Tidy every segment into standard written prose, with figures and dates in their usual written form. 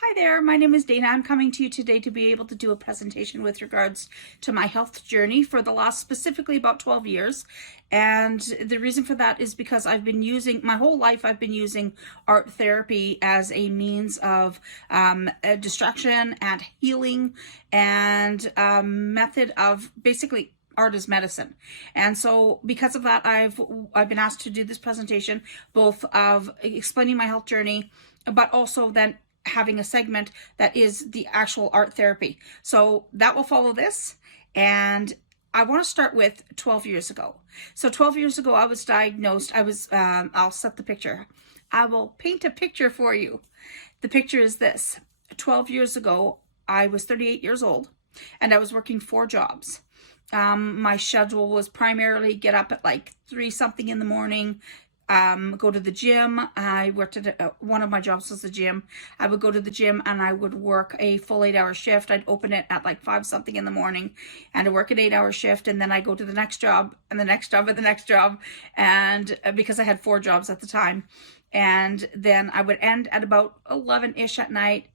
Hi there, my name is Dayna. I'm coming to you today to be able to do a presentation with regards to my health journey for the last specifically about 12 years. And the reason for that is because my whole life I've been using art therapy as a means of a distraction and healing and a method of basically art is medicine. And so because of that, I've been asked to do this presentation, both of explaining my health journey, but also then having a segment that is the actual art therapy. So that will follow this. And I want to start with 12 years ago. So 12 years ago, I was diagnosed. I'll set the picture. I will paint a picture for you. The picture is this. 12 years ago, I was 38 years old and I was working 4 jobs. My schedule was primarily get up at like 3 something in the morning, go to the gym. I worked at one of my jobs was the gym. I would go to the gym and I would work a full 8-hour shift. I'd open it at like 5 something in the morning and I'd work an 8-hour shift, and then I go to the next job and the next job and the next job. And because I had 4 jobs at the time, and then I would end at about 11-ish at night,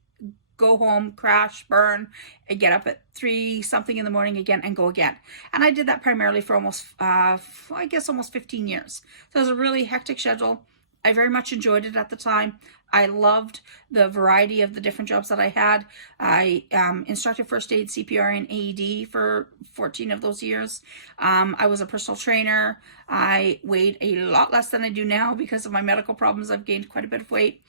go home, crash, burn, and get up at 3 something in the morning again and go again. And I did that primarily for almost 15 years. So it was a really hectic schedule. I very much enjoyed it at the time. I loved the variety of the different jobs that I had. I instructed first aid, CPR, and AED for 14 of those years. I was a personal trainer. I weighed a lot less than I do now because of my medical problems. I've gained quite a bit of weight.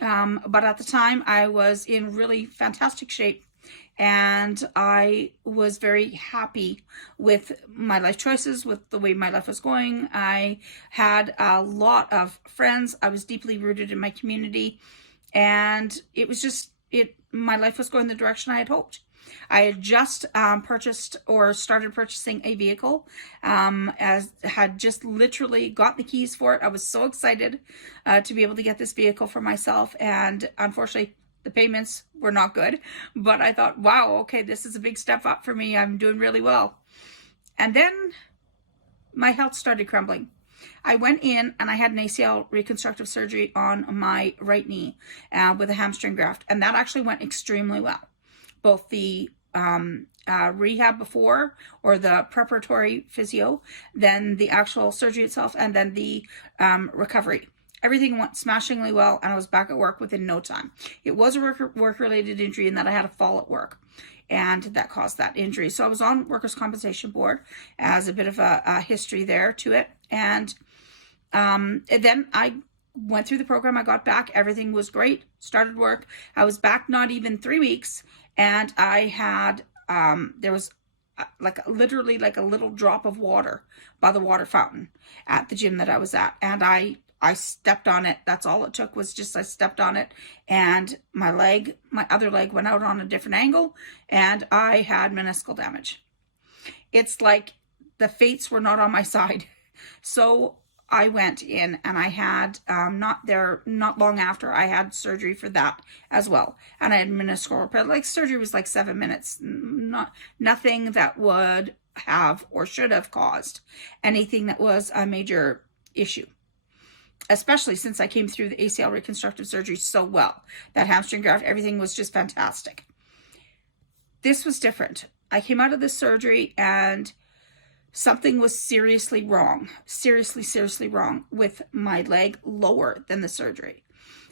But at the time I was in really fantastic shape and I was very happy with my life choices, with the way my life was going. I had a lot of friends. I was deeply rooted in my community, and it was just, my life was going the direction I had hoped. I had just purchased or started purchasing a vehicle, had just literally got the keys for it. I was so excited to be able to get this vehicle for myself, and unfortunately the payments were not good, but I thought, wow, okay, this is a big step up for me. I'm doing really well. And then my health started crumbling. I went in and I had an ACL reconstructive surgery on my right knee with a hamstring graft, and that actually went extremely well. Both the rehab before, or the preparatory physio, then the actual surgery itself, and then the recovery. Everything went smashingly well, and I was back at work within no time. It was a work-related injury in that I had a fall at work, and that caused that injury. So I was on Workers' Compensation Board as a bit of a history there to it. And then I went through the program. I got back. Everything was great. Started work. I was back not even 3 weeks. And I had, there was literally like a little drop of water by the water fountain at the gym that I was at. And I stepped on it. That's all it took, was just I stepped on it, and my other leg went out on a different angle, and I had meniscal damage. It's like the fates were not on my side. So I went in and I had, not long after, I had surgery for that as well. And I had meniscal repair. Like, surgery was like 7 minutes. Nothing that would have or should have caused anything that was a major issue. Especially since I came through the ACL reconstructive surgery so well. That hamstring graft, everything was just fantastic. This was different. I came out of this surgery and something was seriously wrong with my leg lower than the surgery.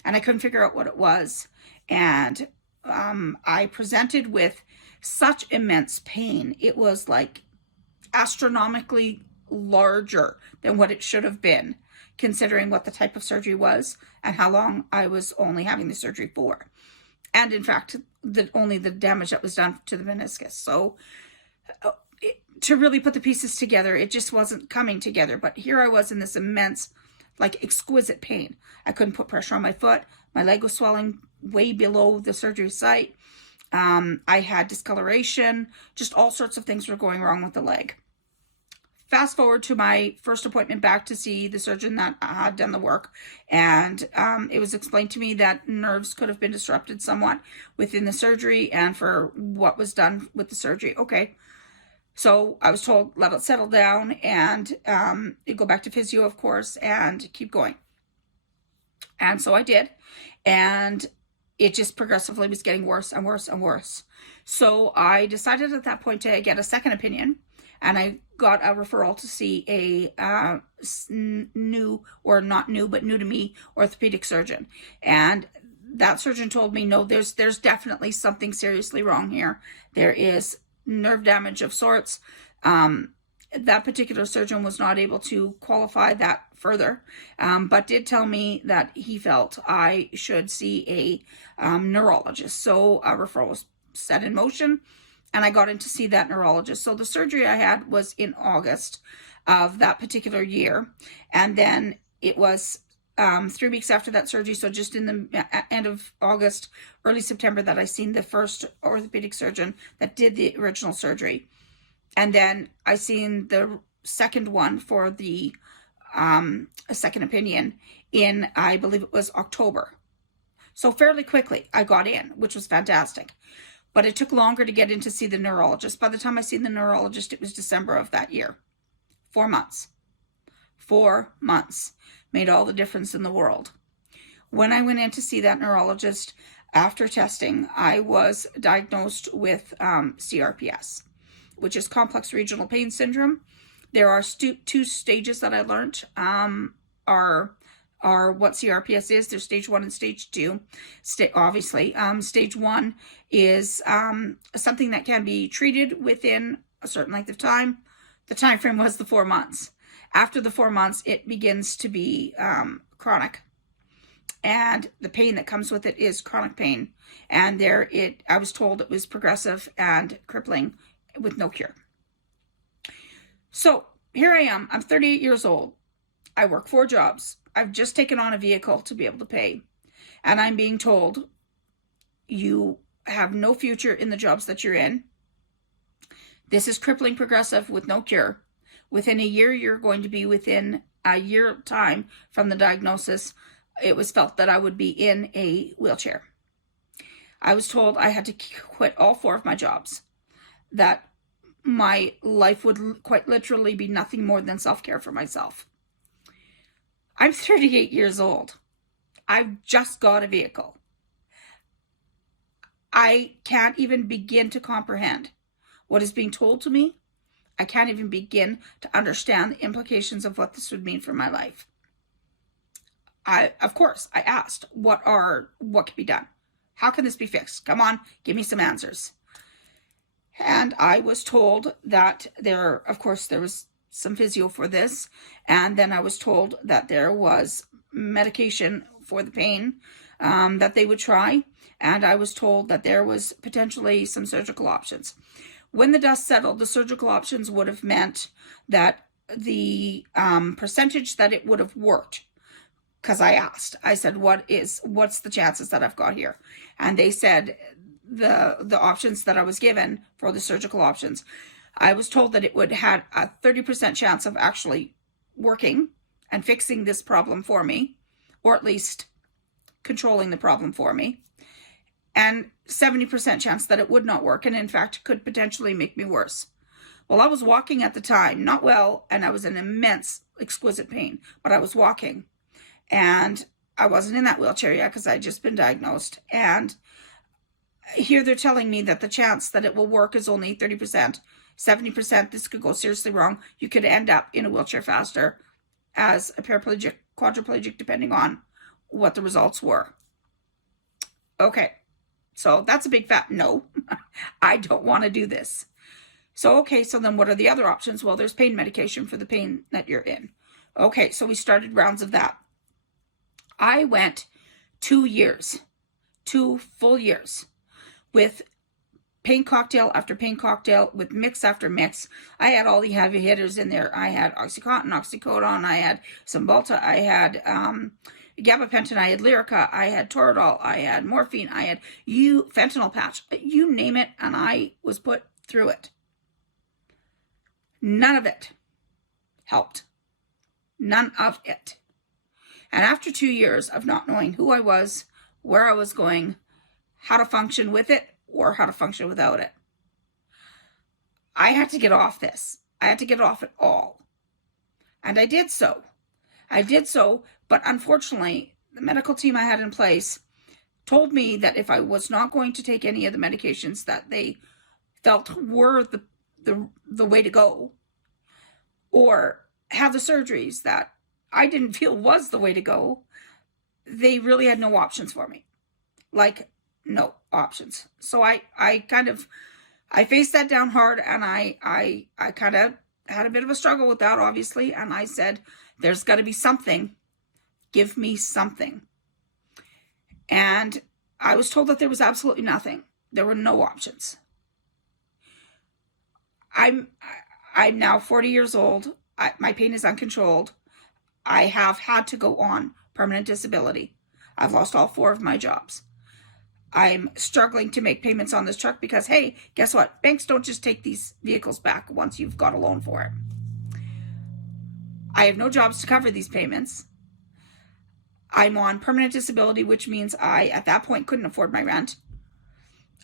And I couldn't figure out what it was. And I presented with such immense pain. It was like astronomically larger than what it should have been, considering what the type of surgery was and how long I was only having the surgery for. And in fact, only the damage that was done to the meniscus. So to really put the pieces together, it just wasn't coming together. But here I was in this immense, like, exquisite pain. I couldn't put pressure on my foot. My leg was swelling way below the surgery site. I had discoloration. Just all sorts of things were going wrong with the leg. Fast forward to my first appointment back to see the surgeon that had done the work, and it was explained to me that nerves could have been disrupted somewhat within the surgery and for what was done with the surgery. Okay, so I was told, let it settle down, and go back to physio, of course, and keep going. And so I did, and it just progressively was getting worse and worse and worse. So I decided at that point to get a second opinion, and I got a referral to see a new, or not new, but new to me, orthopedic surgeon. And that surgeon told me, no, there's definitely something seriously wrong here. There is nerve damage of sorts. That particular surgeon was not able to qualify that further, but did tell me that he felt I should see a neurologist. So a referral was set in motion, and I got in to see that neurologist. So the surgery I had was in August of that particular year, and then it was 3 weeks after that surgery, so just in the end of August, early September, that I seen the first orthopedic surgeon that did the original surgery. And then I seen the second one for the a second opinion in, I believe it was October. So fairly quickly I got in, which was fantastic. But it took longer to get in to see the neurologist. By the time I seen the neurologist, it was December of that year. 4 months. 4 months made all the difference in the world. When I went in to see that neurologist, after testing, I was diagnosed with CRPS, which is complex regional pain syndrome. There are 2 stages that I learned are what CRPS is. There's stage 1 and stage 2. Obviously, stage 1 is something that can be treated within a certain length of time. The time frame was the 4 months. After the 4 months, it begins to be chronic, and the pain that comes with it is chronic pain. And I was told it was progressive and crippling with no cure. So here I am. I'm 38 years old. I work 4 jobs. I've just taken on a vehicle to be able to pay. And I'm being told, you have no future in the jobs that you're in. This is crippling progressive with no cure. Within a year, you're going to be within a year time from the diagnosis. It was felt that I would be in a wheelchair. I was told I had to quit all 4 of my jobs, that my life would quite literally be nothing more than self-care for myself. I'm 38 years old. I've just got a vehicle. I can't even begin to comprehend what is being told to me. I can't even begin to understand the implications of what this would mean for my life. Of course, I asked, what can be done? How can this be fixed? Come on, give me some answers. And I was told that of course, there was some physio for this. And then I was told that there was medication for the pain that they would try. And I was told that there was potentially some surgical options. When the dust settled, the surgical options would have meant that the percentage that it would have worked, because I asked, I said, what's the chances that I've got here? And they said the options that I was given for the surgical options, I was told that it would have a 30% chance of actually working and fixing this problem for me, or at least controlling the problem for me, and 70% chance that it would not work, and in fact could potentially make me worse. Well, I was walking at the time, not well, and I was in immense, exquisite pain, but I was walking, and I wasn't in that wheelchair yet because I'd just been diagnosed. And here they're telling me that the chance that it will work is only 30%. 70%, this could go seriously wrong. You could end up in a wheelchair faster as a paraplegic, quadriplegic, depending on what the results were. Okay, so that's a big fat no. I don't want to do this. So, okay, so then what are the other options? Well, there's pain medication for the pain that you're in. Okay, so we started rounds of that. I went 2 years, 2 full years, with pain cocktail after pain cocktail, with mix after mix. I had all the heavy hitters in there. I had Oxycontin, Oxycodone, I had Cymbalta, I had gabapentin, I had Lyrica, I had Toradol, I had morphine, I had fentanyl patch, you name it, and I was put through it. None of it helped. None of it. And after 2 years of not knowing who I was, where I was going, how to function with it, or how to function without it, I had to get off this. I had to get off it all. And I did so. But unfortunately, the medical team I had in place told me that if I was not going to take any of the medications that they felt were the way to go, or have the surgeries that I didn't feel was the way to go, they really had no options for me. Like, no options. So I faced that down hard, and I kind of had a bit of a struggle with that, obviously. And I said, there's got to be something. Give me something. And I was told that there was absolutely nothing. There were no options. I'm now 40 years old. My pain is uncontrolled. I have had to go on permanent disability. I've lost all 4 of my jobs. I'm struggling to make payments on this truck because, hey, guess what? Banks don't just take these vehicles back once you've got a loan for it. I have no jobs to cover these payments. I'm on permanent disability, which means I, at that point, couldn't afford my rent.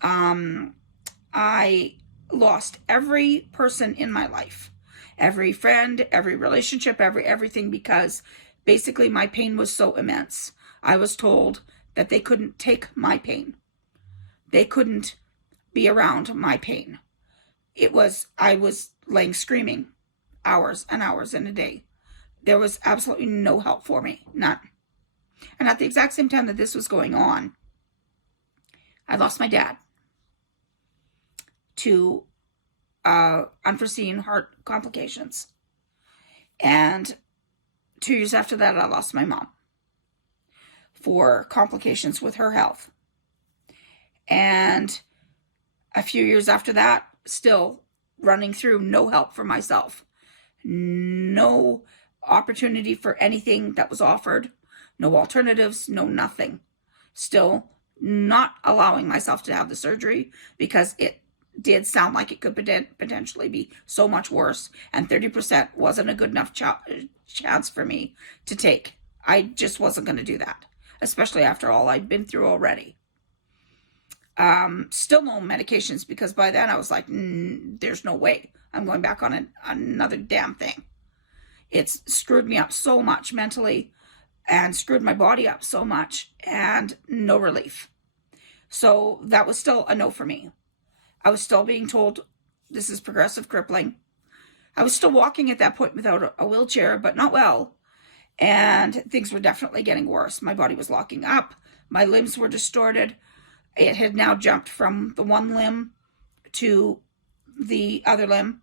I lost every person in my life, every friend, every relationship, everything, because basically my pain was so immense. I was told that they couldn't take my pain. They couldn't be around my pain. I was laying screaming hours and hours in a day. There was absolutely no help for me, none. And at the exact same time that this was going on, I lost my dad to unforeseen heart complications. And 2 years after that, I lost my mom for complications with her health. And a few years after that, still running through no help for myself. No opportunity for anything that was offered. No alternatives, no nothing. Still not allowing myself to have the surgery because it did sound like it could potentially be so much worse. And 30% wasn't a good enough chance for me to take. I just wasn't going to do that, especially after all I'd been through already. Still no medications, because by then I was like, there's no way I'm going back on another damn thing. It's screwed me up so much mentally and screwed my body up so much, and no relief. So that was still a no for me. I was still being told this is progressive crippling. I was still walking at that point without a wheelchair, but not well. And things were definitely getting worse. My body was locking up. My limbs were distorted. It had now jumped from the one limb to the other limb.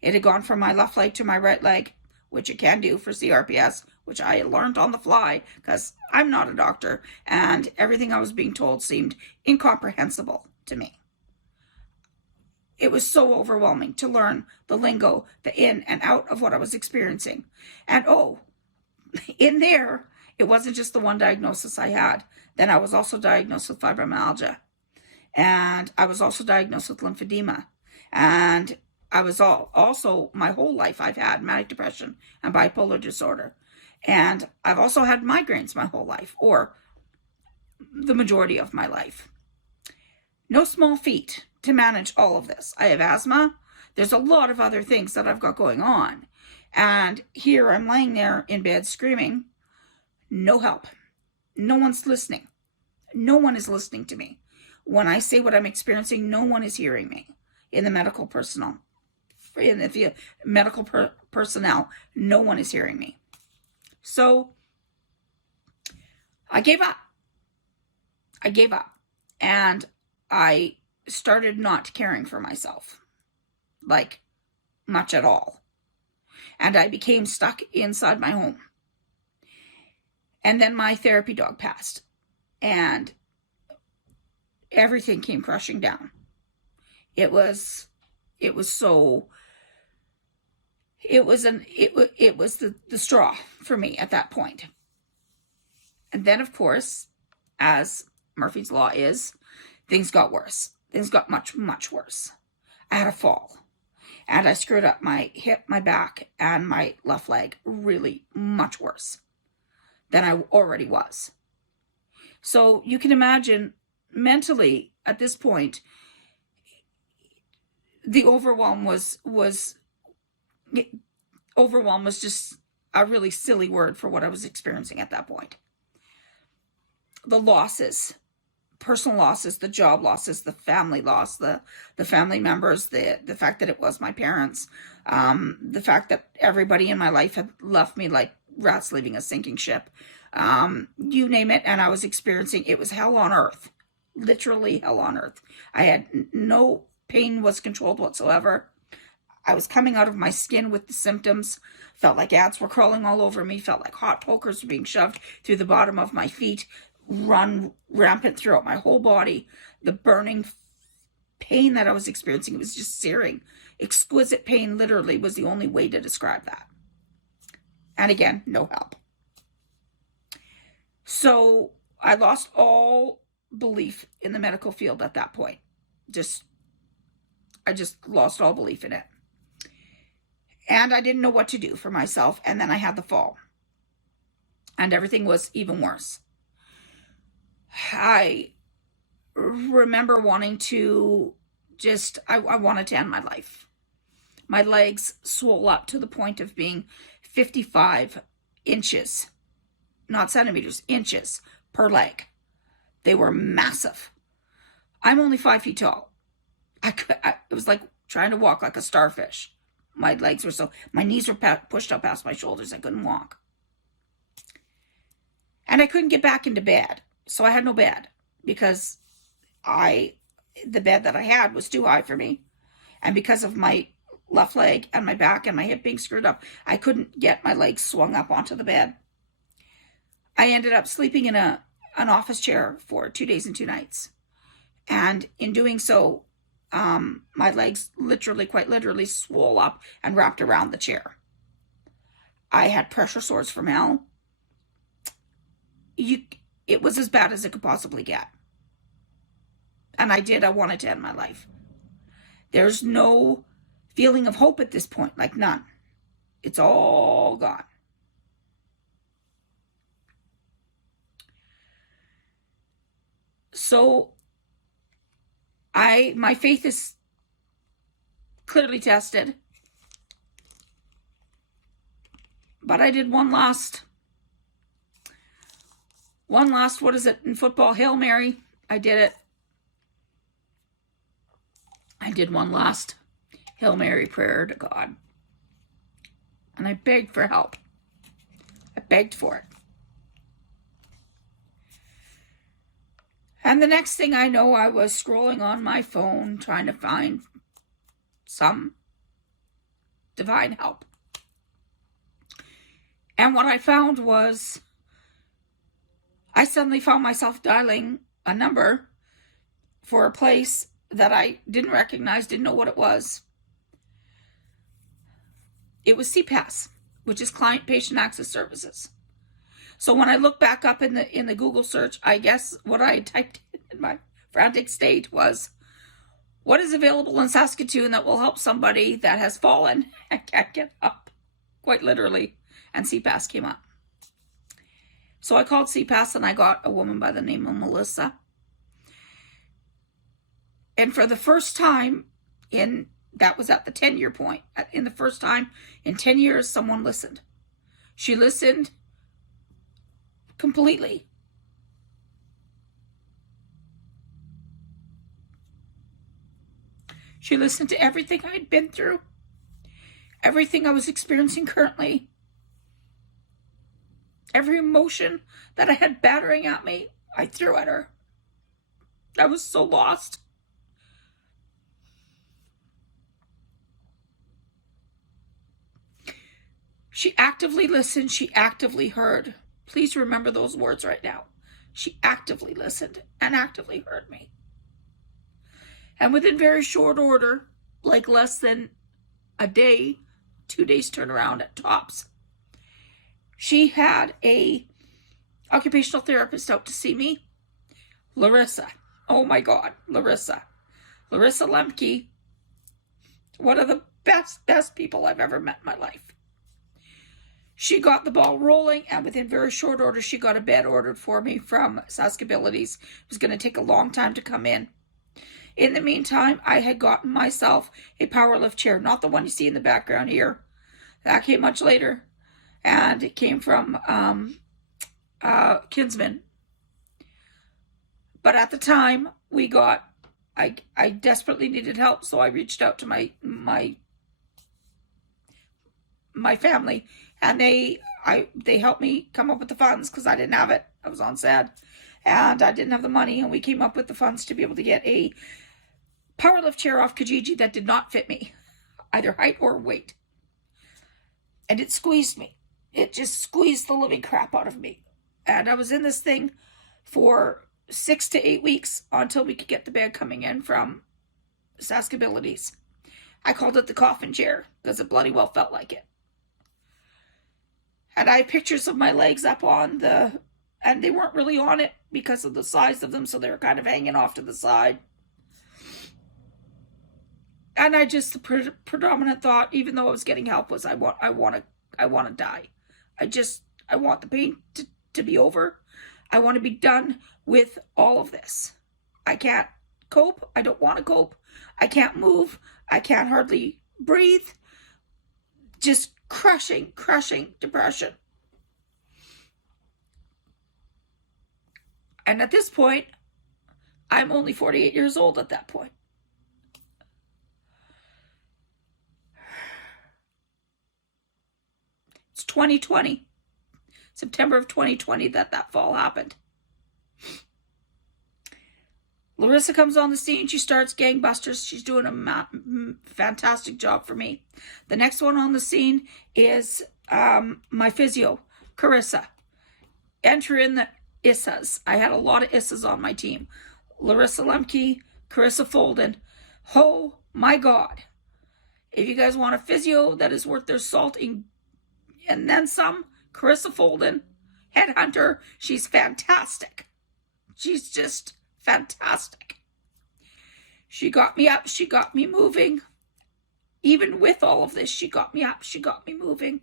It had gone from my left leg to my right leg, which it can do for CRPS, which I learned on the fly because I'm not a doctor, and everything I was being told seemed incomprehensible to me. It was so overwhelming to learn the lingo, the in and out of what I was experiencing. And in there, it wasn't just the one diagnosis I had. Then I was also diagnosed with fibromyalgia. And I was also diagnosed with lymphedema. And I was also, my whole life, I've had manic depression and bipolar disorder. And I've also had migraines my whole life, or the majority of my life. No small feat to manage all of this. I have asthma. There's a lot of other things that I've got going on. And here I'm laying there in bed screaming, no help. No one's listening. No one is listening to me. When I say what I'm experiencing, no one is hearing me. In the medical personnel, no one is hearing me. So I gave up. And I started not caring for myself, like much at all. And I became stuck inside my home. And then my therapy dog passed, and everything came crushing down. It was the straw for me at that point. And then, of course, as Murphy's Law is, things got worse. Things got much, much worse. I had a fall, and I screwed up my hip, my back, and my left leg really much worse than I already was. So you can imagine mentally at this point, the overwhelm was just a really silly word for what I was experiencing at that point. The losses personal losses, the job losses, the family loss, the family members, the fact that it was my parents, the fact that everybody in my life had left me like rats leaving a sinking ship. You name it, and I was experiencing, it was hell on earth. Literally hell on earth. I had no pain was controlled whatsoever. I was coming out of my skin with the symptoms. Felt like ants were crawling all over me. Felt like hot pokers were being shoved through the bottom of my feet. Run rampant throughout my whole body. The burning pain that I was experiencing, it was just searing. Exquisite pain, literally, was the only way to describe that. And again, no help. So I lost all belief in the medical field at that point. I just lost all belief in it. And I didn't know what to do for myself. And then I had the fall. And everything was even worse. I remember wanting to I wanted to end my life. My legs swole up to the point of being 55 inches, not centimeters, inches per leg. They were massive. I'm only 5 feet tall. It was like trying to walk like a starfish. My legs were my knees were pushed up past my shoulders. I couldn't walk. And I couldn't get back into bed. So I had no bed because the bed that I had was too high for me. And because of my left leg and my back and my hip being screwed up, I couldn't get my legs swung up onto the bed. I ended up sleeping in an office chair for 2 days and 2 nights. And in doing so, my legs quite literally swole up and wrapped around the chair. I had pressure sores from hell. It was as bad as it could possibly get. And I wanted to end my life. There's no feeling of hope at this point, like none. It's all gone. So my faith is clearly tested. But I did one last, what is it in football? Hail Mary. I did it. I did one last Hail Mary prayer to God. And I begged for help. I begged for it. And the next thing I know, I was scrolling on my phone trying to find some divine help. And what I found was I suddenly found myself dialing a number for a place that I didn't recognize, didn't know what it was. It was CPAS, which is Client Patient Access Services. So when I look back up in the Google search, I guess what I typed in my frantic state was, what is available in Saskatoon that will help somebody that has fallen and can't get up? Quite literally. And CPAS came up. So I called CPAS and I got a woman by the name of Melissa. And for the first time that was at the 10-year point. In the first time in 10 years, someone listened. She listened completely. She listened to everything I'd been through, everything I was experiencing currently, every emotion that I had battering at me, I threw at her. I was so lost. She actively listened. She actively heard. Please remember those words right now. She actively listened and actively heard me. And within very short order, like less than a day, 2 days turnaround at tops, she had a occupational therapist out to see me. Larissa. Oh my God, Larissa. Larissa Lemke. One of the best people I've ever met in my life. She got the ball rolling, and within very short order, she got a bed ordered for me from Saskabilities. It was going to take a long time to come in. In the meantime, I had gotten myself a power lift chair, not the one you see in the background here. That came much later, and it came from Kinsman. But at the time, I desperately needed help, so I reached out to my family, and they helped me come up with the funds because I didn't have it. I was on SAD, and I didn't have the money, and we came up with the funds to be able to get a powerlift chair off Kijiji that did not fit me, either height or weight. And it squeezed me. It just squeezed the living crap out of me. And I was in this thing for 6 to 8 weeks until we could get the bed coming in from Saskabilities. I called it the coffin chair because it bloody well felt like it. And I have pictures of my legs up on and they weren't really on it because of the size of them, so they were kind of hanging off to the side. And the predominant thought, even though I was getting help, was I want to die. I want the pain to be over. I want to be done with all of this. I can't cope. I don't want to cope. I can't move. I can't hardly breathe. Just crushing depression. And at this point, I'm only 48 years old at that point. It's 2020. September of 2020 that fall happened. Larissa comes on the scene. She starts gangbusters. She's doing a fantastic job for me. The next one on the scene is my physio, Carissa. Enter in the Issas. I had a lot of Issas on my team. Larissa Lemke, Carissa Folden. Oh my God. If you guys want a physio that is worth their salt and then some, Carissa Folden, headhunter, she's fantastic. She's just fantastic. She got me up, she got me moving. Even with all of this, she got me up, she got me moving.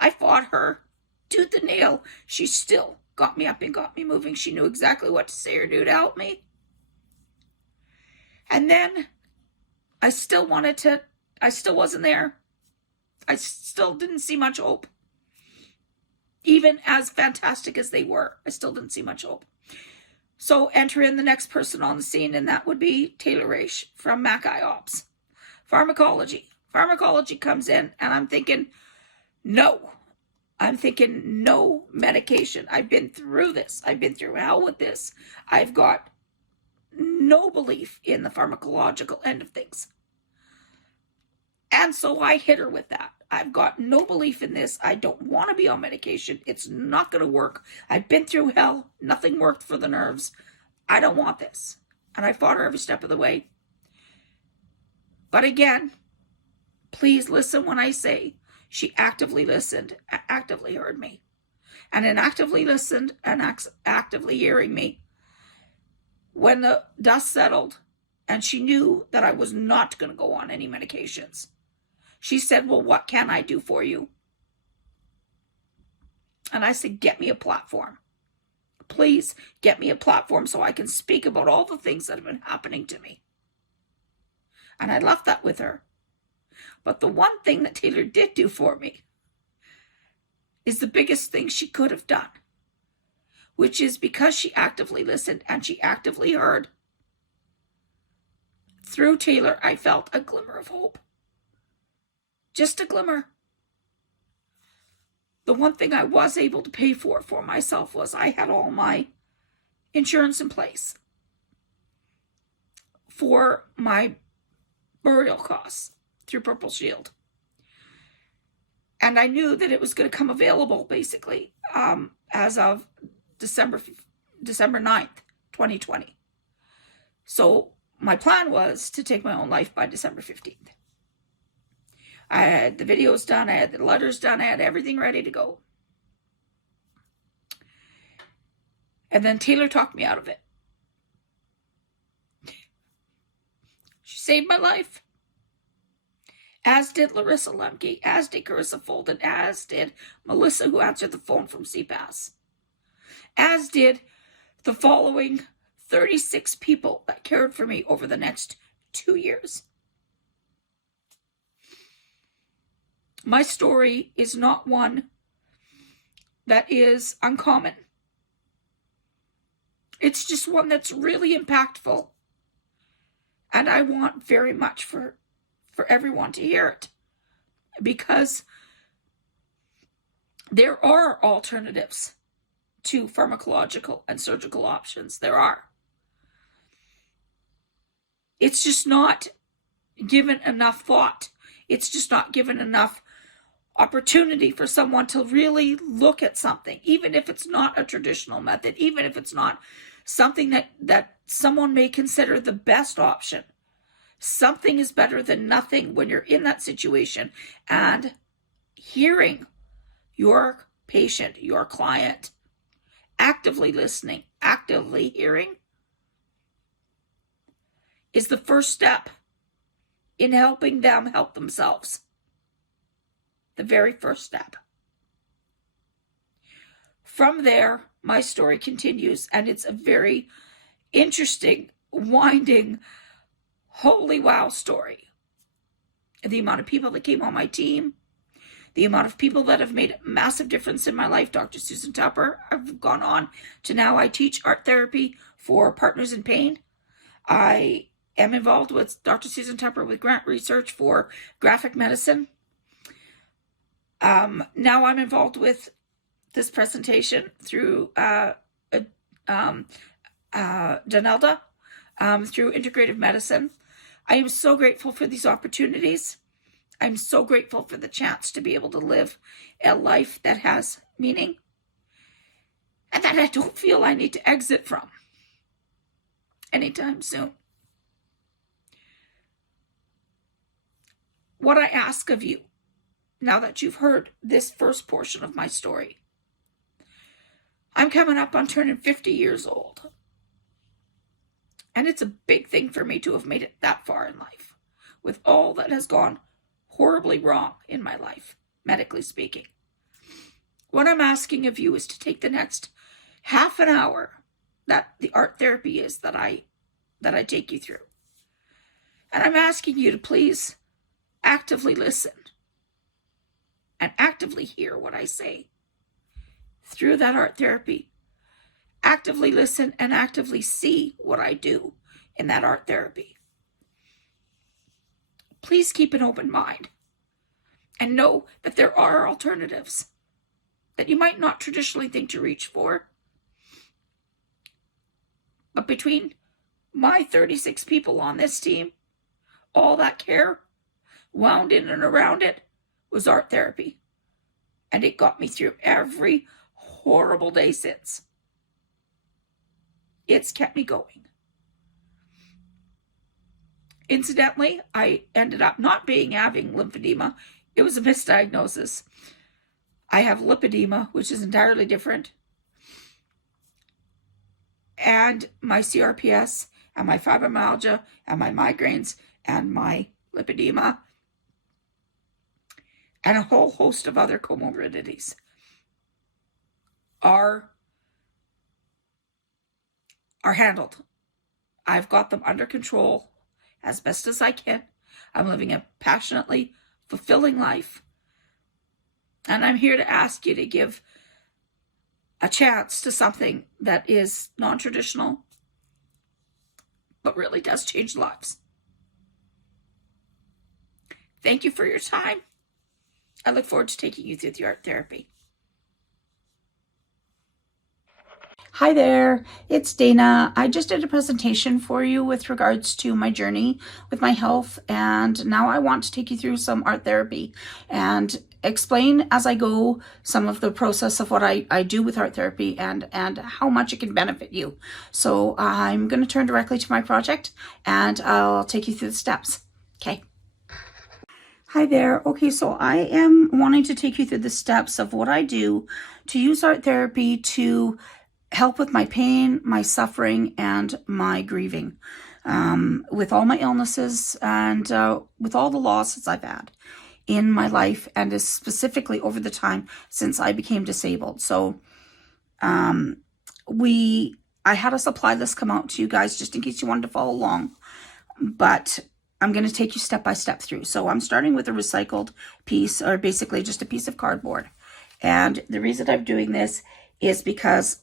I fought her tooth and nail. She still got me up and got me moving. She knew exactly what to say or do to help me. And then I still wasn't there. I still didn't see much hope. Even as fantastic as they were, I still didn't see much hope. So enter in the next person on the scene, and that would be Taylor Raish from Mackay Ops. Pharmacology. Pharmacology comes in, and I'm thinking, no. I'm thinking, no medication. I've been through this. I've been through hell with this. I've got no belief in the pharmacological end of things. And so I hit her with that. I've got no belief in this. I don't want to be on medication. It's not going to work. I've been through hell. Nothing worked for the nerves. I don't want this. And I fought her every step of the way. But again, please listen when I say she actively listened, actively heard me. And in actively listened and actively hearing me, when the dust settled and she knew that I was not going to go on any medications, she said, well, what can I do for you? And I said, get me a platform. Please get me a platform so I can speak about all the things that have been happening to me. And I left that with her. But the one thing that Taylor did do for me is the biggest thing she could have done, which is because she actively listened and she actively heard. Through Taylor, I felt a glimmer of hope. Just a glimmer. The one thing I was able to pay for myself was I had all my insurance in place for my burial costs through Purple Shield. And I knew that it was going to come available basically as of December 9th, 2020. So my plan was to take my own life by December 15th. I had the videos done, I had the letters done, I had everything ready to go. And then Taylor talked me out of it. She saved my life. As did Larissa Lemke, as did Carissa Folden, as did Melissa, who answered the phone from CPAS. As did the following 36 people that cared for me over the next 2 years. My story is not one that is uncommon. It's just one that's really impactful. And I want very much for everyone to hear it, because there are alternatives to pharmacological and surgical options. There are. It's just not given enough thought. It's just not given enough opportunity for someone to really look at something, even if it's not a traditional method, even if it's not something that someone may consider the best option. Something is better than nothing when you're in that situation, and hearing your patient, your client, actively listening, actively hearing is the first step in helping them help themselves. The very first step. From there, my story continues, and it's a very interesting, winding, holy wow story. The amount of people that came on my team, the amount of people that have made a massive difference in my life. Dr. Susan Tupper, I've gone on to now I teach art therapy for partners in pain. I am involved with Dr. Susan Tupper with grant research for graphic medicine. Now I'm involved with this presentation through Danelda, through integrative medicine. I am so grateful for these opportunities. I'm so grateful for the chance to be able to live a life that has meaning and that I don't feel I need to exit from anytime soon. What I ask of you, now that you've heard this first portion of my story, I'm coming up on turning 50 years old. And it's a big thing for me to have made it that far in life, with all that has gone horribly wrong in my life, medically speaking. What I'm asking of you is to take the next half an hour that the art therapy is that I take you through. And I'm asking you to please actively listen and actively hear what I say through that art therapy. Actively listen and actively see what I do in that art therapy. Please keep an open mind and know that there are alternatives that you might not traditionally think to reach for. But between my 36 people on this team, all that care wound in and around it was art therapy. And it got me through every horrible day since. It's kept me going. Incidentally, I ended up not having lymphedema. It was a misdiagnosis. I have lipedema, which is entirely different. And my CRPS and my fibromyalgia and my migraines and my lipedema and a whole host of other comorbidities are handled. I've got them under control as best as I can. I'm living a passionately fulfilling life. And I'm here to ask you to give a chance to something that is non-traditional, but really does change lives. Thank you for your time. I look forward to taking you through the art therapy. Hi there, it's Dayna. I just did a presentation for you with regards to my journey with my health, and now I want to take you through some art therapy and explain as I go some of the process of what I do with art therapy and how much it can benefit you. So I'm going to turn directly to my project and I'll take you through the steps. Okay. Hi there. Okay, so I am wanting to take you through the steps of what I do to use art therapy to help with my pain, my suffering, and my grieving, with all my illnesses and with all the losses I've had in my life, and specifically over the time since I became disabled. So I had a supply list come out to you guys just in case you wanted to follow along, but I'm going to take you step by step through. So I'm starting with a recycled piece, or basically just a piece of cardboard. And the reason I'm doing this is because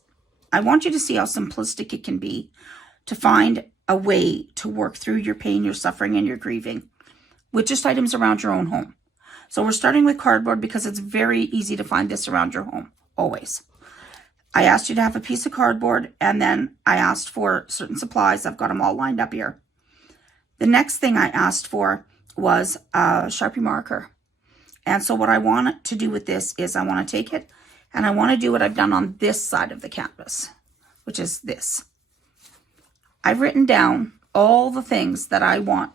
I want you to see how simplistic it can be to find a way to work through your pain, your suffering, and your grieving with just items around your own home. So we're starting with cardboard because it's very easy to find this around your home, always. I asked you to have a piece of cardboard, and then I asked for certain supplies. I've got them all lined up here. The next thing I asked for was a Sharpie marker. And so what I want to do with this is I want to take it and I want to do what I've done on this side of the canvas, which is this. I've written down all the things that I want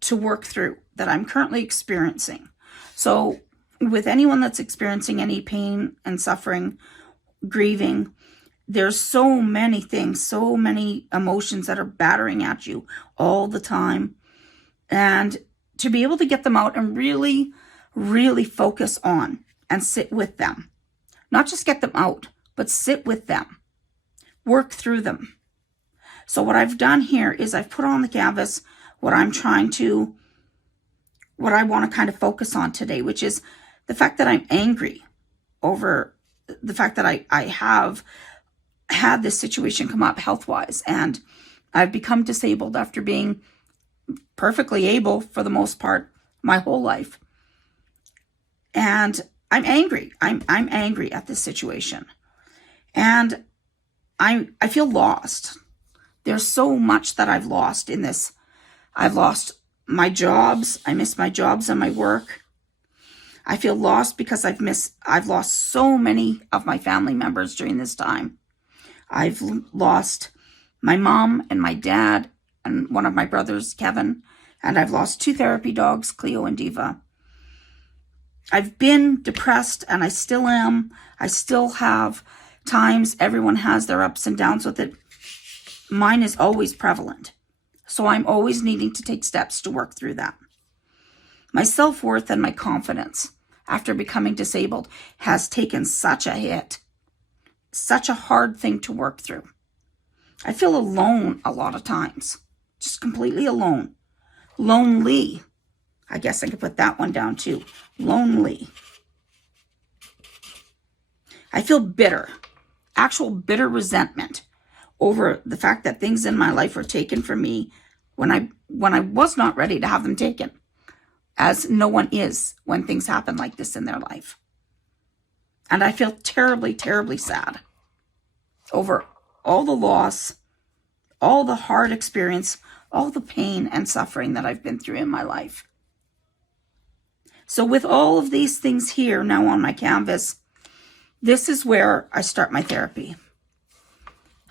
to work through that I'm currently experiencing. So with anyone that's experiencing any pain and suffering, grieving, there's so many things, so many emotions that are battering at you all the time. And to be able to get them out and really, really focus on and sit with them. Not just get them out, but sit with them. Work through them. So what I've done here is I've put on the canvas what I want to kind of focus on today, which is the fact that I'm angry over the fact that I have had this situation come up health-wise, and I've become disabled after being perfectly able for the most part my whole life. And I'm angry. I'm angry at this situation. And I feel lost. There's so much that I've lost in this. I've lost my jobs. I miss my jobs and my work. I feel lost because I've lost so many of my family members during this time. I've lost my mom and my dad and one of my brothers, Kevin, and I've lost 2 therapy dogs, Cleo and Diva. I've been depressed, and I still am. I still have times. Everyone has their ups and downs with it. Mine is always prevalent. So I'm always needing to take steps to work through that. My self-worth and my confidence after becoming disabled has taken such a hit. Such a hard thing to work through. I feel alone a lot of times. Just completely alone. Lonely. I guess I could put that one down too. Lonely. I feel bitter. Actual bitter resentment over the fact that things in my life were taken from me when I was not ready to have them taken. As no one is when things happen like this in their life. And I feel terribly, terribly sad over all the loss, all the hard experience, all the pain and suffering that I've been through in my life. So with all of these things here now on my canvas, this is where I start my therapy.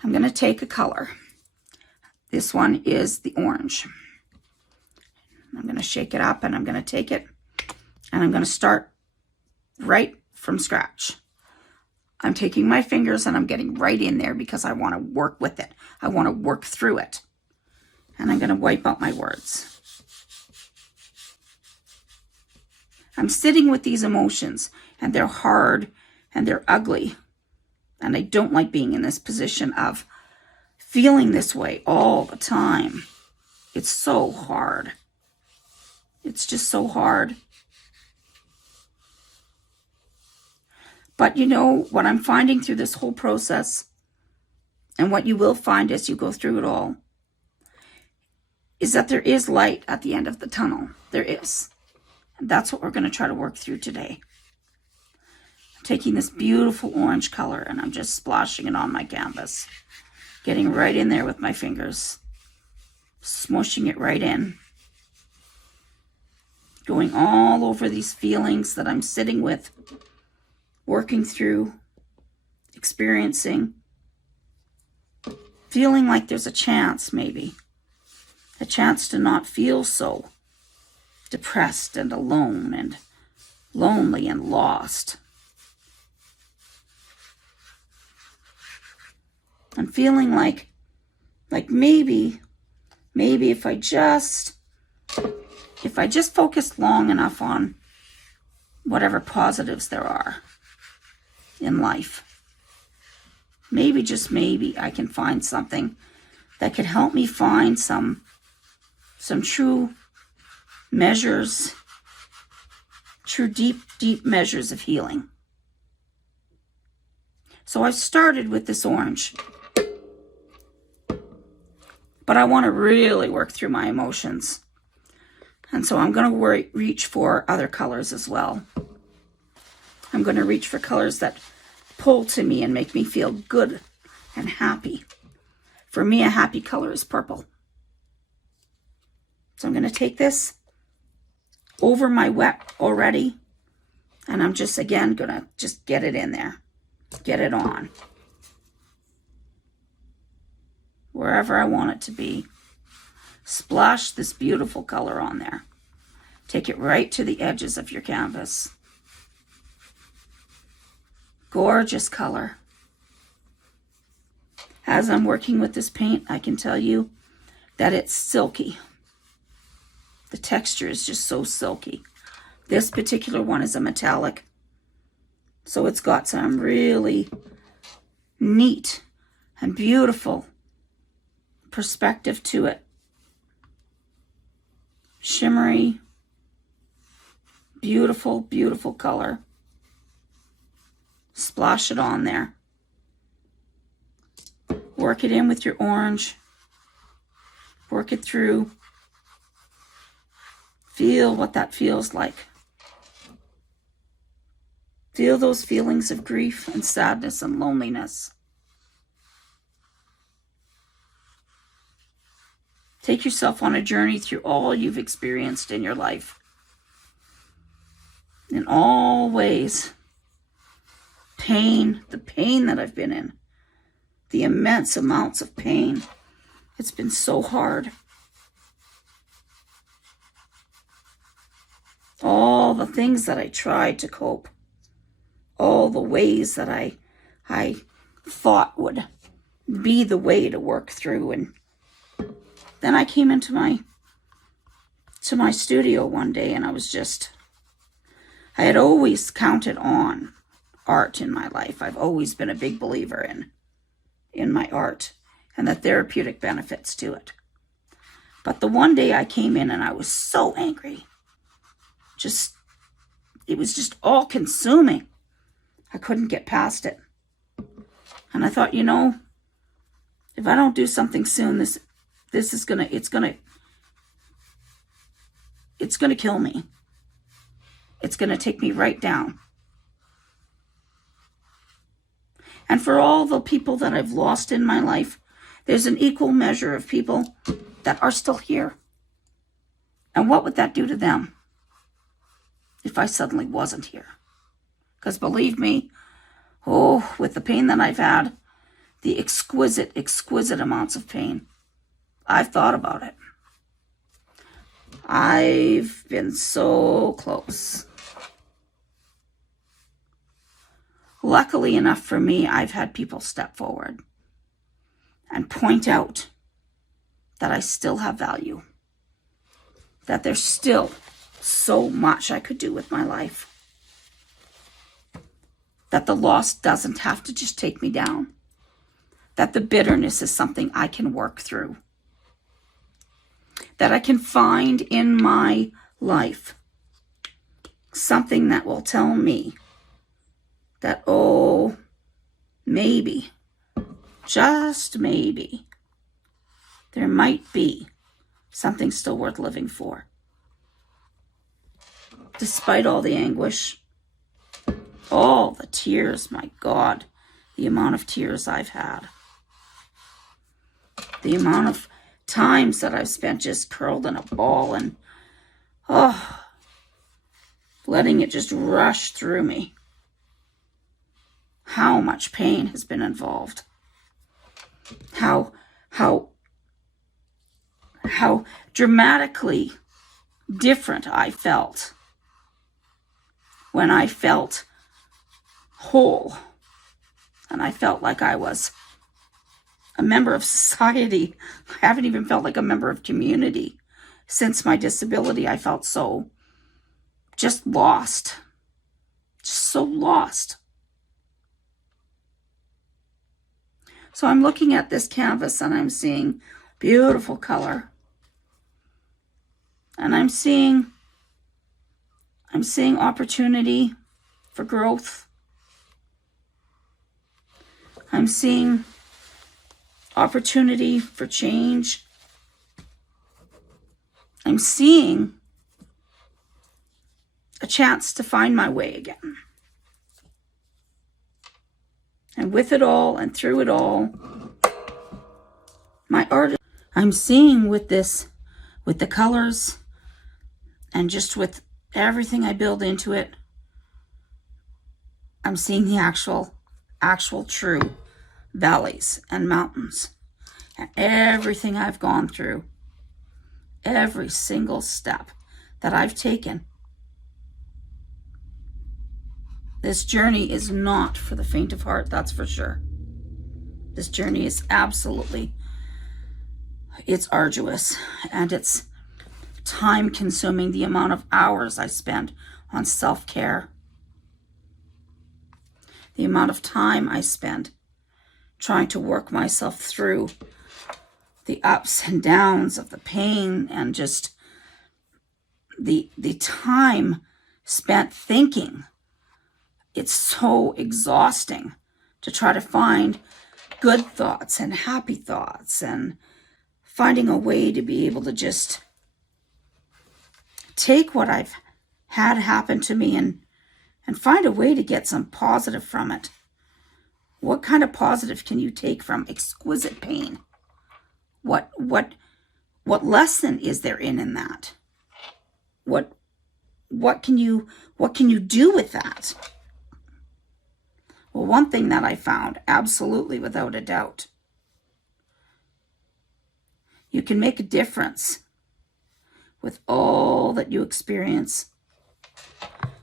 I'm going to take a color. This one is the orange. I'm going to shake it up and I'm going to take it and I'm going to start right from scratch. I'm taking my fingers and I'm getting right in there because I want to work with it. I want to work through it. And I'm going to wipe out my words. I'm sitting with these emotions and they're hard and they're ugly. And I don't like being in this position of feeling this way all the time. It's so hard. It's just so hard. But you know, what I'm finding through this whole process, and what you will find as you go through it all, is that there is light at the end of the tunnel. There is. And that's what we're going to try to work through today. I'm taking this beautiful orange color and I'm just splashing it on my canvas. Getting right in there with my fingers. Smushing it right in. Going all over these feelings that I'm sitting with. Working through. Experiencing. Feeling like there's a chance, maybe. A chance to not feel so depressed and alone and lonely and lost. I'm feeling like maybe if I just focus long enough on whatever positives there are in life, maybe, just maybe, I can find something that could help me find some true measures, true deep measures of healing. So I've started with this orange, but I want to really work through my emotions. And so I'm going to reach for other colors as well. I'm going to reach for colors that pull to me and make me feel good and happy. For me, a happy color is purple. So I'm going to take this over my wet already, and I'm just, again, going to just get it in there. Get it on. Wherever I want it to be. Splash this beautiful color on there. Take it right to the edges of your canvas. Gorgeous color. As I'm working with this paint, I can tell you that it's silky. The texture is just so silky. This particular one is a metallic, so it's got some really neat and beautiful perspective to it. Shimmery, beautiful, beautiful color. Splash it on there. Work it in with your orange. Work it through. Feel what that feels like. Feel those feelings of grief and sadness and loneliness. Take yourself on a journey through all you've experienced in your life. In all ways. Pain, the pain that I've been in. The immense amounts of pain. It's been so hard. All the things that I tried to cope. All the ways that I thought would be the way to work through. And then I came into my studio one day, and I had always counted on art in my life. I've always been a big believer in my art and the therapeutic benefits to it. But the one day I came in and I was so angry. It was just all consuming. I couldn't get past it. And I thought, if I don't do something soon, it's gonna kill me. It's gonna take me right down. And for all the people that I've lost in my life, there's an equal measure of people that are still here. And what would that do to them if I suddenly wasn't here? Because believe me, with the pain that I've had, the exquisite, exquisite amounts of pain, I've thought about it. I've been so close. Luckily enough for me, I've had people step forward and point out that I still have value, that there's still so much I could do with my life, that the loss doesn't have to just take me down, that the bitterness is something I can work through, that I can find in my life something that will tell me that, maybe, just maybe, there might be something still worth living for. Despite all the anguish, all the tears, my God, the amount of tears I've had. The amount of times that I've spent just curled in a ball and, letting it just rush through me. How much pain has been involved. How dramatically different I felt when I felt whole and I felt like I was a member of society. I haven't even felt like a member of community since my disability. I felt so just lost, just so lost. So I'm looking at this canvas and I'm seeing beautiful color. And I'm seeing opportunity for growth. I'm seeing opportunity for change. I'm seeing a chance to find my way again. And with it all and through it all, my art, I'm seeing with this, with the colors and just with everything I build into it, I'm seeing the actual true valleys and mountains and everything I've gone through, every single step that I've taken. This journey is not for the faint of heart, that's for sure. This journey is absolutely, it's arduous, and it's time consuming, the amount of hours I spend on self-care, the amount of time I spend trying to work myself through the ups and downs of the pain, and just the time spent thinking. It's so exhausting to try to find good thoughts and happy thoughts, and finding a way to be able to just take what I've had happen to me and find a way to get some positive from it. What kind of positive can you take from exquisite pain? What lesson is there in that? What can you do with that? Well, one thing that I found, absolutely without a doubt, you can make a difference with all that you experience.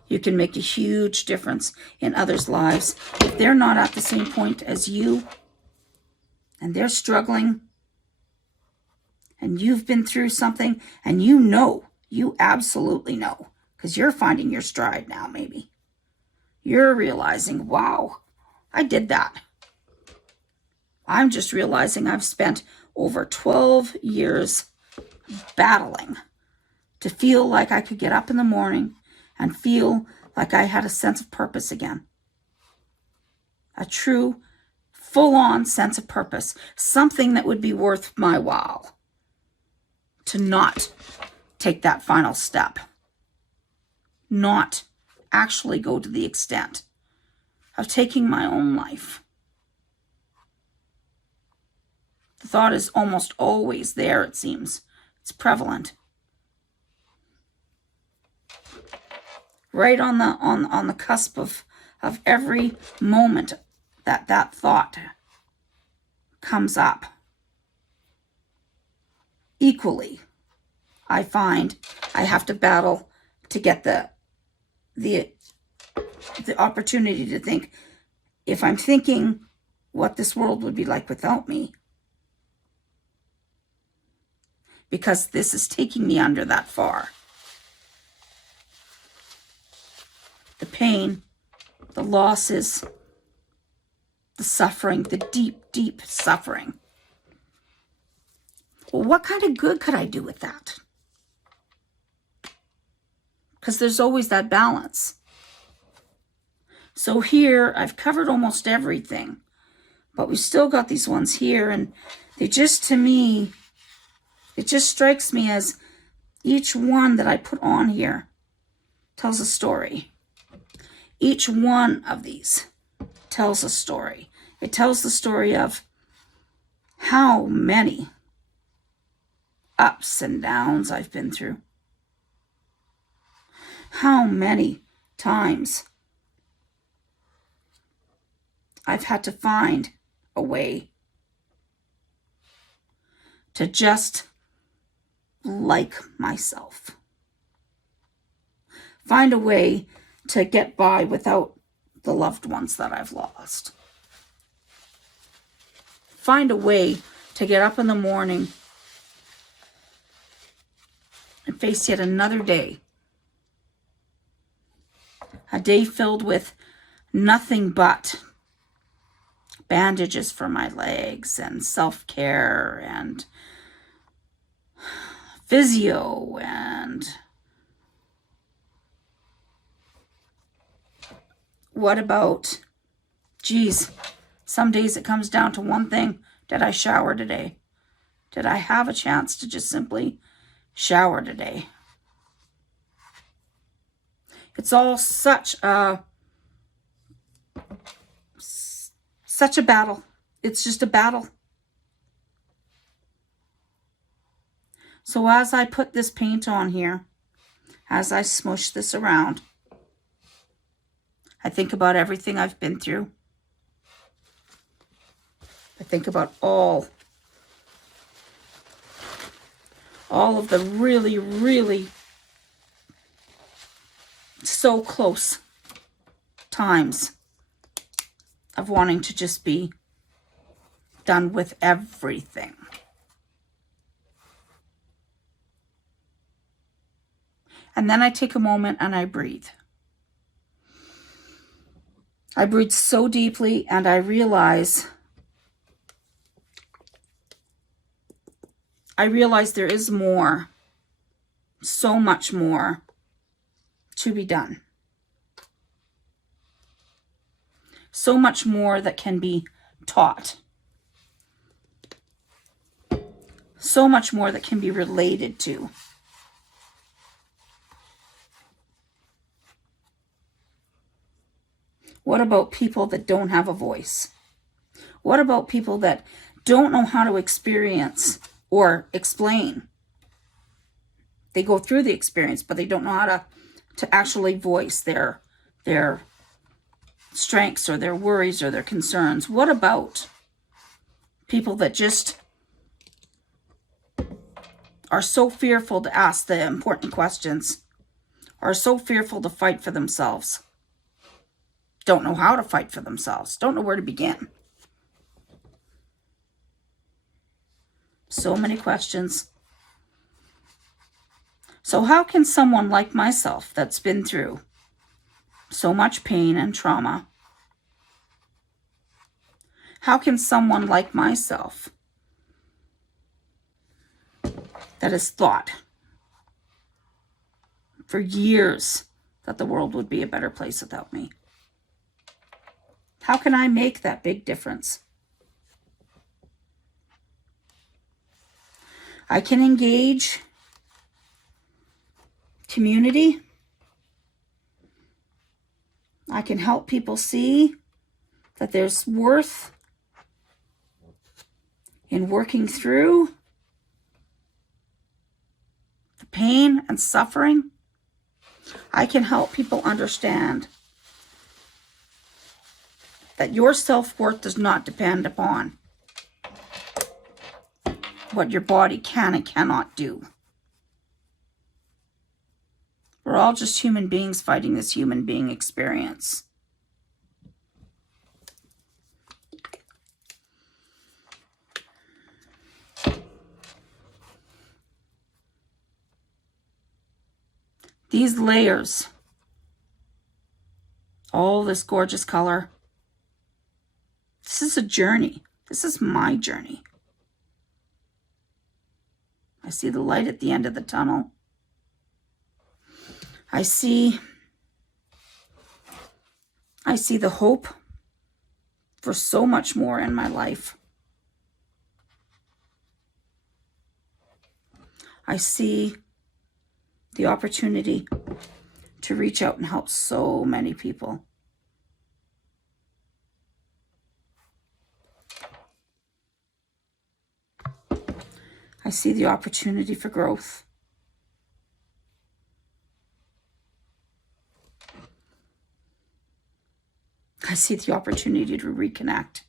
You can make a huge difference in others' lives. If they're not at the same point as you, and they're struggling, and you've been through something, and you absolutely know, because you're finding your stride now, maybe. You're realizing, wow, I did that. I'm just realizing I've spent over 12 years battling to feel like I could get up in the morning and feel like I had a sense of purpose again. A true, full-on sense of purpose. Something that would be worth my while to not take that final step. Not actually go to the extent of taking my own life. The thought is almost always there, it seems. It's prevalent. Right on the cusp of every moment that thought comes up. Equally, I find I have to battle to get the opportunity to think, if I'm thinking what this world would be like without me, because this is taking me under that far. The pain, the losses, the suffering, the deep, deep suffering. Well, what kind of good could I do with that? Because there's always that balance. So here, I've covered almost everything, but we still got these ones here, and they just, to me, it just strikes me as each one that I put on here tells a story. Each one of these tells a story. It tells the story of how many ups and downs I've been through. How many times I've had to find a way to just like myself. Find a way to get by without the loved ones that I've lost. Find a way to get up in the morning and face yet another day. A day filled with nothing but bandages for my legs and self-care and physio and what about, geez, Some days it comes down to one thing. Did I shower today? Did I have a chance to just simply shower today? It's all such a battle. It's just a battle. So as I put this paint on here, as I smush this around, I think about everything I've been through. I think about all of the really, really so close times of wanting to just be done with everything. And then I take a moment and I breathe. I breathe so deeply, and I realize there is more, so much more to be done. So much more that can be taught. So much more that can be related to. What about people that don't have a voice? What about people that don't know how to experience or explain? They go through the experience, but they don't know how to actually voice their strengths or their worries or their concerns. What about people that just are so fearful to ask the important questions, are so fearful to fight for themselves, don't know how to fight for themselves, don't know where to begin? So many questions. So how can someone like myself that's been through so much pain and trauma, how can someone like myself that has thought for years that the world would be a better place without me, how can I make that big difference? I can engage community. I can help people see that there's worth in working through the pain and suffering. I can help people understand that your self-worth does not depend upon what your body can and cannot do. We're all just human beings fighting this human being experience. These layers, all this gorgeous color, this is a journey. This is my journey. I see the light at the end of the tunnel. I see the hope for so much more in my life. I see the opportunity to reach out and help so many people. I see the opportunity for growth. I see the opportunity to reconnect.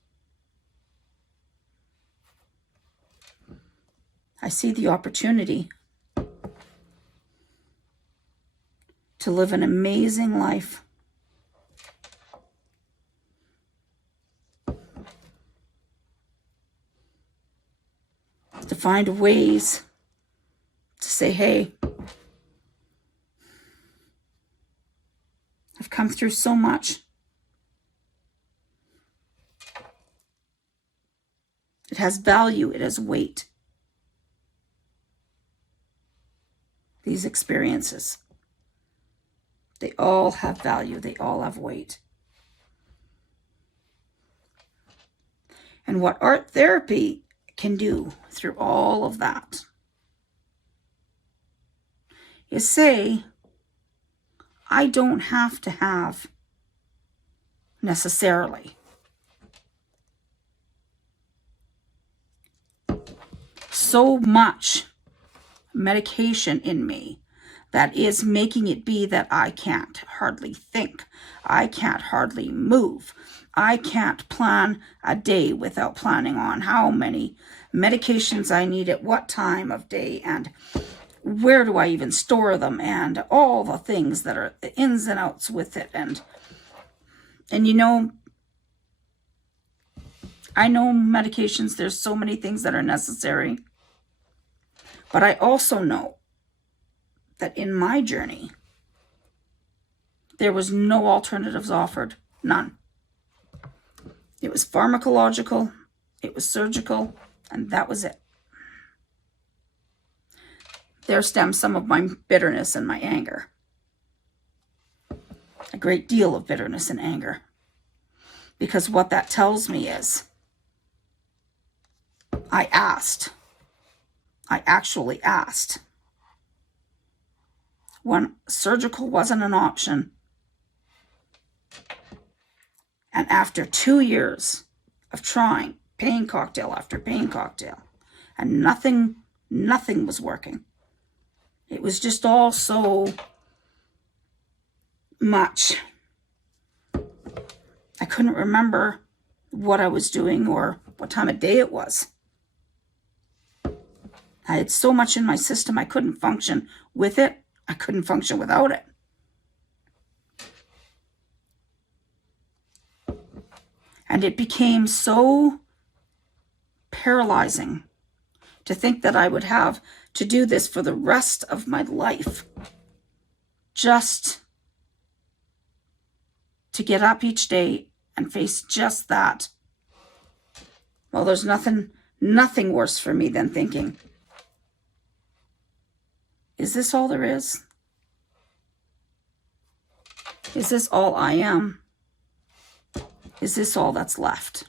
I see the opportunity to live an amazing life. To find ways to say, hey, I've come through so much. It has value, it has weight. These experiences, they all have value, they all have weight. And what art therapy can do through all of that is say, I don't have to have necessarily so much medication in me that is making it be that I can't hardly think. I can't hardly move. I can't plan a day without planning on how many medications I need at what time of day and where do I even store them and all the things that are the ins and outs with it. And you know, I know medications, there's so many things that are necessary, but I also know that in my journey, there was no alternatives offered, none. It was pharmacological, it was surgical, and that was it. There stems some of my bitterness and my anger. A great deal of bitterness and anger. Because what that tells me is, I actually asked. When surgical wasn't an option, and after 2 years of trying pain cocktail after pain cocktail, and nothing was working. It was just all so much. I couldn't remember what I was doing or what time of day it was. I had so much in my system, I couldn't function with it. I couldn't function without it. And it became so paralyzing to think that I would have to do this for the rest of my life. Just to get up each day and face just that. Well, there's nothing worse for me than thinking, is this all there is? Is this all I am? Is this all that's left?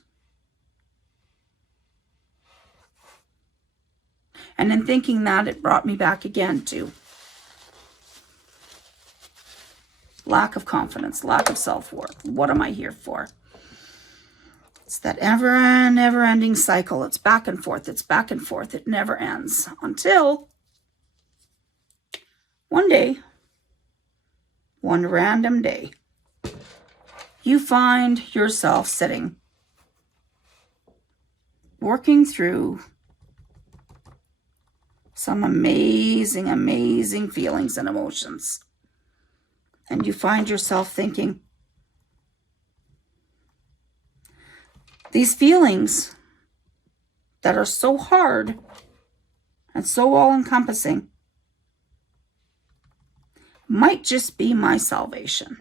And in thinking that, it brought me back again to lack of confidence, lack of self-worth. What am I here for? It's that never-ending cycle. It's back and forth. It's back and forth. It never ends until one day, one random day, you find yourself sitting, working through some amazing, amazing feelings and emotions. And you find yourself thinking, these feelings that are so hard and so all-encompassing might just be my salvation.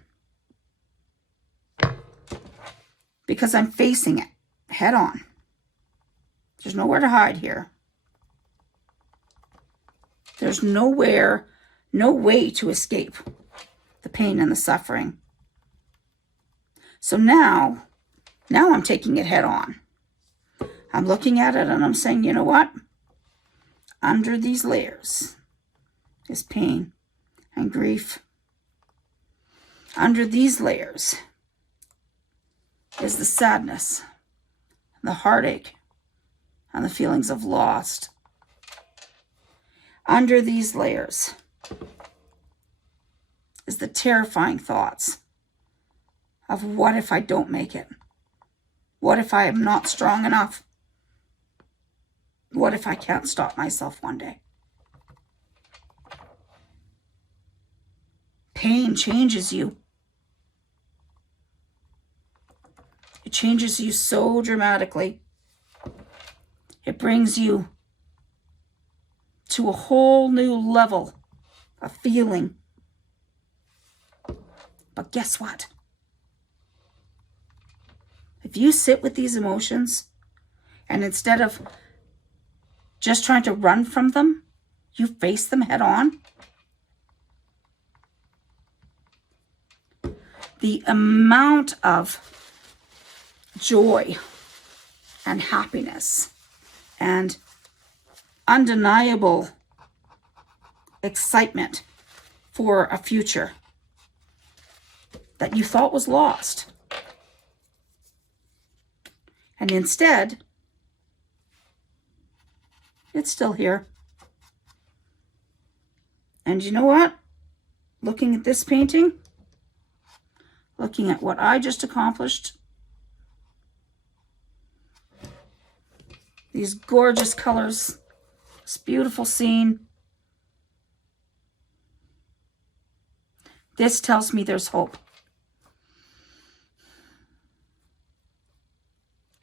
Because I'm facing it head on. There's nowhere to hide here. There's no way to escape the pain and the suffering. So now I'm taking it head on. I'm looking at it and I'm saying, you know what? Under these layers is pain and grief. Under these layers is the sadness, the heartache, and the feelings of lost. Under these layers is the terrifying thoughts of what if I don't make it? What if I am not strong enough? What if I can't stop myself one day? Pain changes you. It changes you so dramatically. It brings you to a whole new level of feeling. But guess what? If you sit with these emotions and instead of just trying to run from them, you face them head on, the amount of joy and happiness and undeniable excitement for a future that you thought was lost. And instead, it's still here. And you know what? Looking at this painting, looking at what I just accomplished, these gorgeous colors, this beautiful scene, this tells me there's hope.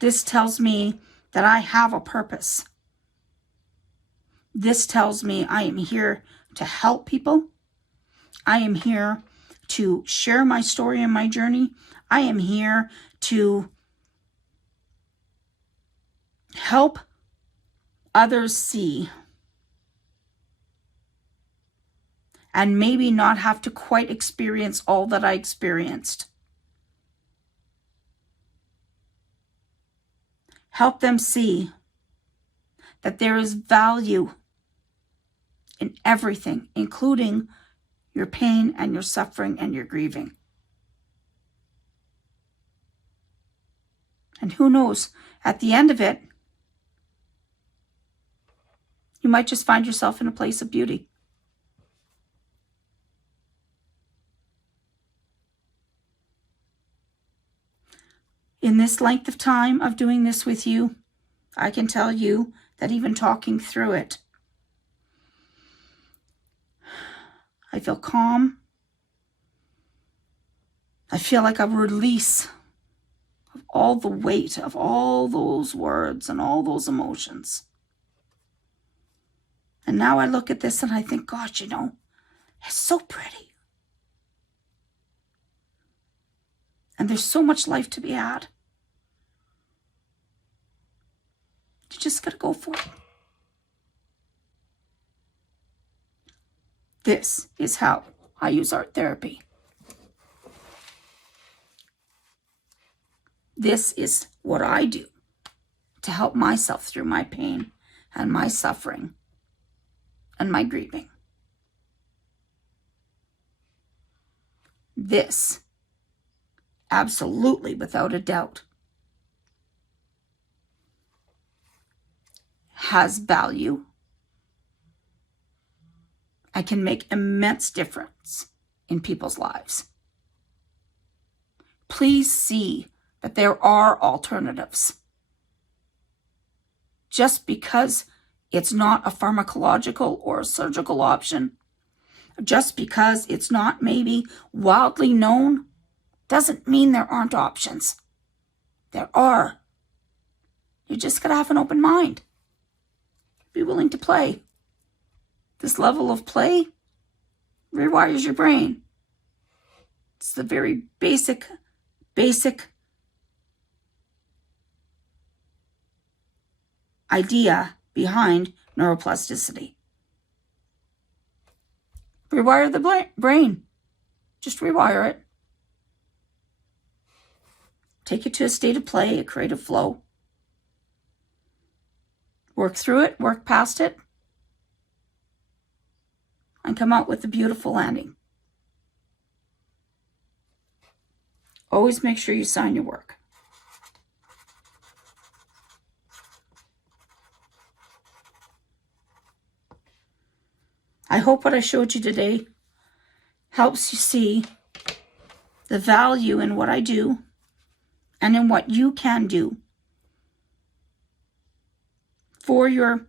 This tells me that I have a purpose. This tells me I am here to help people. I am here to share my story and my journey. I am here to help others see and maybe not have to quite experience all that I experienced. Help them see that there is value in everything, including your pain and your suffering and your grieving. And who knows, at the end of it, you might just find yourself in a place of beauty. In this length of time of doing this with you, I can tell you that even talking through it, I feel calm. I feel like a release of all the weight of all those words and all those emotions. And now I look at this and I think, gosh, you know, it's so pretty. And there's so much life to be had. You just gotta go for it. This is how I use art therapy. This is what I do to help myself through my pain and my suffering and my grieving. This, absolutely without a doubt, has value. I can make immense difference in people's lives. Please see that there are alternatives. Just because it's not a pharmacological or a surgical option, just because it's not maybe wildly known, doesn't mean there aren't options. There are. You just gotta have an open mind. Be willing to play. This level of play rewires your brain. It's the very basic idea behind neuroplasticity. Rewire the brain. Just rewire it. Take it to a state of play, a creative flow. Work through it, work past it, and come out with a beautiful landing. Always make sure you sign your work. I hope what I showed you today helps you see the value in what I do and in what you can do for your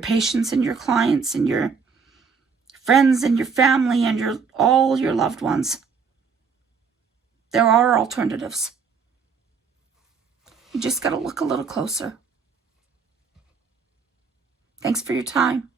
patients and your clients and your friends and your family and all your loved ones. There are alternatives. You just got to look a little closer. Thanks for your time.